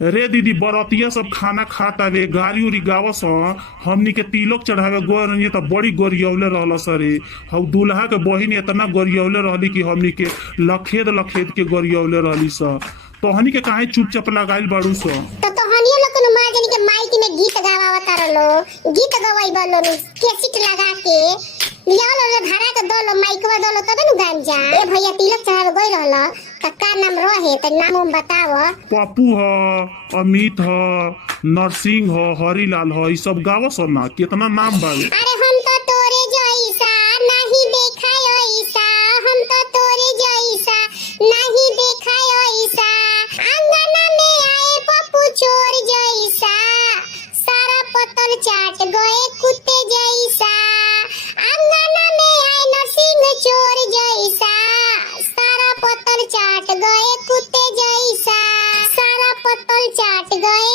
रे दीदी बरतिया सब खाना खाता वे गाड़ी उरी गावस हमनी के तिलक चढ़ावे गो रही तो बड़ी गोरियौले रहल सरे। हम दूल्हा के बहिन इतना गोरियौले रहली कि हमनी के लखेद लखेद के गोरियौले रहली स। तोहनी के काहे चुपचाप लगाइल बाड़ू स? तो तोहनियो लोग को मार जनी के माइक में गीत गावावत रहलो, गीत गवाई बलो कैसेट लगा के लिया लो धारा के दो लो माइकवा दो लो तबे नु गान जा। ए भैया तिलक चढ़ावे गई रहला त का नाम रहे त नाम बताव। पप्पू ह, अमित ह, नरसिंह ह, हरिलाल ह, ई सब गावस ना कितना नाम बा। अरे हम तो तोरे जैसा नहीं देखा ऐसा, हम तो तोरे जैसा नहीं देखा ऐसा, अंगना में आए पप्पू चोर जैसा, सारा पतल चाट गए कुत्ते जैसा, अंगना में आए नरसिंह चोर जैसा, सारा पतल चाट गए कुत्ते जैसा, सारा पतल चाट गए